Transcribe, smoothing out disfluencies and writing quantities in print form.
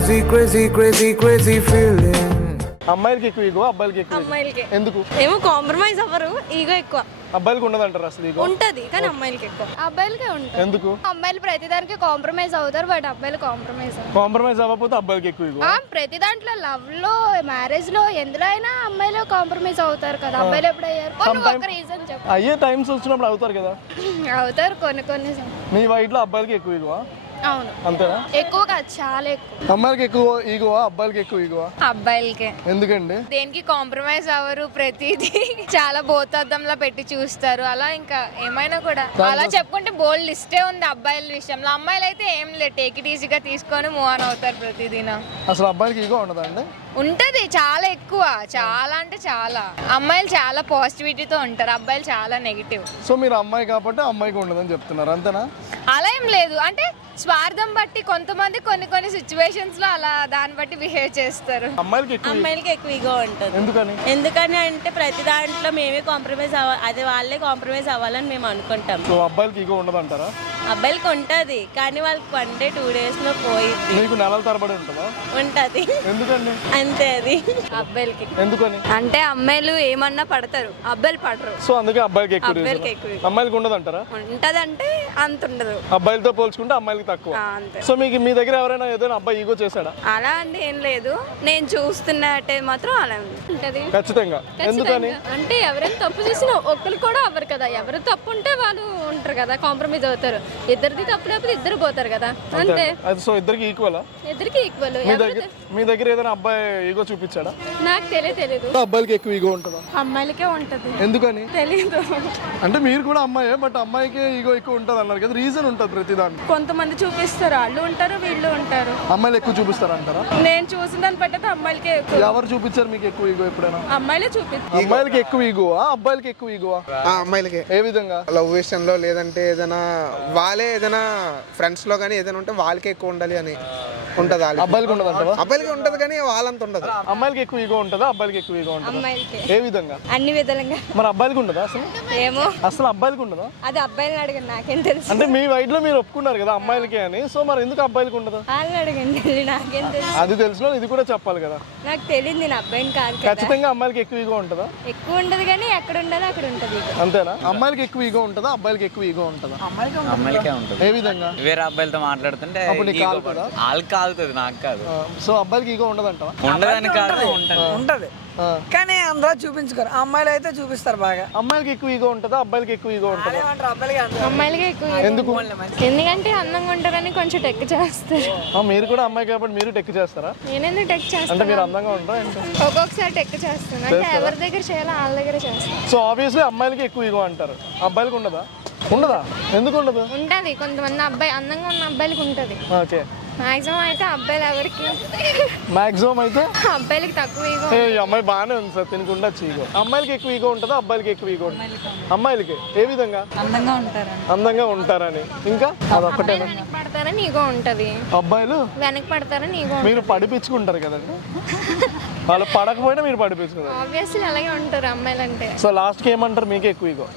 crazy, crazy, crazy, crazy feeling. అమ్మాయిలకి ఎక్కువ ego అబ్బాయిలకి ఎక్కువ అమ్మాయిలకి ఎందుకు ఏమో కాంప్రమైజ్ అవ్వరు, ఈగో ఎక్కువ అబ్బాయిలకి ఉండదంటారు అసలు ఈగో ఉంటది కానీ అమ్మాయిలకి ఎక్కువ. అబ్బాయిలకే ఉంటుంది. ఎందుకు అమ్మాయిలు ప్రతిదానికి కాంప్రమైజ్ అవుతారు, బట్ అబ్బాయిలు కాంప్రమైజ్ కాంప్రమైజ్ అవ్వకపోతే అబ్బాయిలకి ఎక్కువ ఈగో ప్రతి దాంట్లో లవ్ లో మ్యారేజ్ లో ఎందులో అయినా అమ్మాయిలు కాంప్రమైజ్ అవుతారు కదా. అబ్బాయిలు ఎప్పుడు అయ్యారు? ఒక రీజన్ చెప్పు. అయ్యే టైమ్స్ వచ్చినప్పుడు అవుతారు కదా. అవుతారు కొన్ని మీ వైట్లో అబ్బాయిలకి ఎక్కువ ఈగో అవును అంతేనా? ఎక్కువ కాదు, చాలా ఎక్కువ. అమ్మాయిలకి ఎక్కువ ఈగోవా అబ్బాయిలకి ఎక్కువ ఈగోవా? అబ్బాయిలకే. ఎందుకండి? దేనికి కాంప్రమైజ్ అవ్వరు, ప్రతిదీ చాలా భూతద్దంలో పెట్టి చూస్తారు. అలా ఇంకా ఏమైనా కూడా అలా చెప్పుకుంటే బోల్డ్ లిస్టే ఉంది అబ్బాయిల విషయంలో. అమ్మాయిలు అయితే ఏం లేదు, టేక్ ఇట్ ఈజీగా తీసుకొని మూవ్ ఆన్ అవుతారు ప్రతిదిన. అసలు అబ్బాయిలకి ఈగో ఉండదా అండి? ఉంటది, చాలా ఎక్కువ, చాలా అంటే చాలా. అమ్మాయిలు చాలా పాజిటివిటీతో ఉంటారు, అబ్బాయిలు చాలా నెగిటివ్. సో మీరు అమ్మాయి కాబట్టి అమ్మాయికి ఉండదని చెప్తున్నారు అంతేనా? అలా ఏం లేదు, అంటే స్వార్థం బట్టి కొంతమంది కొన్ని సిచ్యువేషన్స్ లో అలా దాన్ని బట్టి బిహేవ్ చేస్తారు. అమ్మాయిలకి ఎక్కువ అమ్మాయిలకి ఎక్కువ ఈగో ఉంటుంది. ఎందుకని? ఎందుకని అంటే ప్రతి దాంట్లో మేమే కాంప్రమైజ్ అదే వాళ్ళే కాంప్రమైజ్ అవ్వాలని మేము అనుకుంటాం. సో అబ్బాయిలకి ఈగో ఉండదంటారా? అబ్బాయిలకి ఉంటది కానీ వాళ్ళకి 1 day 2 days లో పోయి మీకు నెలల తరబడి ఉంటుందా? ఉంటది. ఎందుకండి? అంతే అది. అబ్బాయిలకి ఎందుకని? అంటే అమ్మాయిలు ఏమన్నా పడతారు, అబ్బాయిలు పడరు. సో అందుకే అబ్బాయిలకి ఎక్కువ అబ్బాయిలకి reason. ఎక్కువ. అమ్మాయిలకి ఉండదంటారా? ఉంటదంటే అంత ఉండదు, అబ్బాయిలతో పోల్చుకుంటే అమ్మాయిలకి తక్కువ. అంతే. సో మీకు మీ దగ్గర ఎవరైనా ఏదైనా అబ్బాయి ఈగో చేశాడా? అలా అంటే ఏం లేదు, నేను చూస్తున్నట్టే మాత్రం అలా ఉంటది. ఖచ్చితంగా. ఎందుకని? అంటే ఎవరైనా తప్పు చేసినా ఒక్కరు కూడా అవ్వరు కదా. ఎవరు తప్పు ఉంటే వాళ్ళు ఉంటారు కదా, కాంప్రమైజ్ అవుతారు. ఇద్దరిది తప్పు లేకపోతే ఇద్దరు పోతారు కదా, అంతే. అది సో ఇద్దరికి ఈక్వలా? ఇద్దరికి ఈక్వల్. మీ దగ్గర ఏదైనా అబ్బాయి ఈగో చూపించాడా? నాకు తెలియదు. అబ్బాయిలకి ఎక్కువ ఈగో ఉంటుందా? అమ్మాయిలకే ఉంటది. ఎందుకని? తెలీదు. అంటే మీరు కూడా అమ్మాయే, బట్ అమ్మాయికి ఈగో ఎక్కువ ఉంటుంది అన్నారు కదా, రీజన్ ఉంటుంది ప్రతి దానికి. కొంతమంది చూపిస్తారు, వాళ్ళు ఉంటారు వీళ్ళు ఉంటారు. అమ్మాయిలు ఎక్కువ చూపిస్తారంటారా? నేను చూసిన దాన్ని బట్టి అమ్మాయిలకే ఎక్కువ. ఎవరు చూపించారు మీకు ఎక్కువ ఈగో ఎప్పుడైనా? అమ్మాయిలే చూపిస్తారు. అమ్మాయిలకి ఎక్కువ ఈగోవా అబ్బాయిలకి ఎక్కువ ఈగోవా? అమ్మాయిలకే. ఏ విధంగా? లవ్ విషయంలో లేదంటే ఏదైనా వాళ్ళే ఏదైనా ఫ్రెండ్స్ లో కానీ ఏదైనా ఉంటే వాళ్ళకే ఎక్కువ ఉండాలి అని ఉంటది. అబ్బాయిలకి ఉండదు అంటావా? అబ్బాయిలకి ఉంటది కానీ వాళ్ళంత ఉండదు. అమ్మాయిలకి ఎక్కువ ఈగో ఉంటుందా అబ్బాయిలకి ఎక్కువ ఈగో ఉంటుందా? అమ్మాయిలకి ఏ విధంగా? అన్ని విధాలుగా. మరి అబ్బాయిలకి ఉండదా అసలు? ఏమో, అసలు అబ్బాయిలకి ఉండదా? అది అబ్బాయిని అడగండి, నాకేం తెలుసు. అంటే మీ వైట్ లో మీరు ఒప్పుకున్నారు కదా అమ్మాయిలకి అని, సో మరి ఎందుకు అబ్బాయిలకి ఉండదు? వాళ్ళని అడగండి, నాకేం తెలుసు. అది తెలిసిన ఇది కూడా చెప్పాలి కదా. నాకు తెలియదు, నేను అబ్బాయిని కాదు కదా. ఖచ్చితంగా అమ్మాయిలకి ఎక్కువ ఈగో ఉంటుందా? ఎక్కువ ఉండదు కానీ ఎక్కడ ఉండాలో అక్కడ ఉంటది. అంతేనా? అమ్మాయిలకి ఎక్కువ ఈగో ఉంటుందా అబ్బాయిలకి ఎక్కువ ఈగో ఉంటుందా? అమ్మాయిలకే ఉంటుంది. ఏ విధంగా? వేరే అబ్బాయిలతో మాట్లాడుతుంటే అప్పుడు నీకు కాలుతుందా? వాళ్ళకి కాలుతుంది, నాకు కాదు. సో అబ్బాయిలకి ఈగో ఉండదంటావా? ఉండదని కాదు, ఉంటది కానీ అందరూ చూపించుకోరు. అమ్మాయిలు అయితే చూపిస్తారు బాగా. అమ్మాయిలకి ఎక్కువ ఈగో ఉంటుందా అబ్బాయిలకి ఎక్కువ ఈగో ఉంటుందా? ఏమంటారు అబ్బాయిలకి అంటారు. అమ్మాయిలకే ఎక్కువ. ఎందుకు? ఎందుకంటే అందంగా ఉంటారని కొంచెం టెక్ చేస్తారు. మీరు కూడా అమ్మాయి కాబట్టి మీరు టెక్ చేస్తారా? నేనెందుకు టెక్ అంటే చేస్తాను? మీరు అందంగా ఉంటారా ఏంటి? ఒక్కొక్కసారి టెక్ చేస్తాను, అంటే ఎవరి దగ్గర చేయాలో వాళ్ళ దగ్గర చేస్తాను. సో ఆబ్వియస్లీ అమ్మాయిలకి ఎక్కువ ఈగో అంటారు, అబ్బాయిలకి ఉండదా? ఉండదా? ఎందుకు ఉండదు? ఉంటది, కొంతమంది అబ్బాయి అందంగా ఉన్న అబ్బాయిలకి ఉంటది. ఓకే. మాక్సిమం అయితే అబ్బాయిలు ఎవరికి మాక్సిమం అయితే అబ్బాయిలకి తక్కువ ఈగో. ఈ అమ్మాయి బాగానే ఉంది సార్, తినకు ఉండొచ్చు ఈగో. అమ్మాయిలకి ఎక్కువ ఈగో ఉంటుందా అబ్బాయిలకి ఎక్కువ ఈగో ఉంటుంది? అమ్మాయిలకి. ఏ విధంగా? అందంగా ఉంటారు. అందంగా ఉంటారని. ఇంకా అదొక్కటేనా? వెనక పడతారని ఈగో ఉంటది. అబ్బాయిలు వెనక పడతారని ఈగో. మీరు పడిపించుకుంటారు కదండి, వాళ్ళు పడకపోయినా మీరు పడిపించుకుంటారు. ఆబ్వియస్లీ అలాగే ఉంటారు అమ్మాయిలు అంటే. సో లాస్ట్కి ఏమంటారు? మీకే ఎక్కువ ఈగో.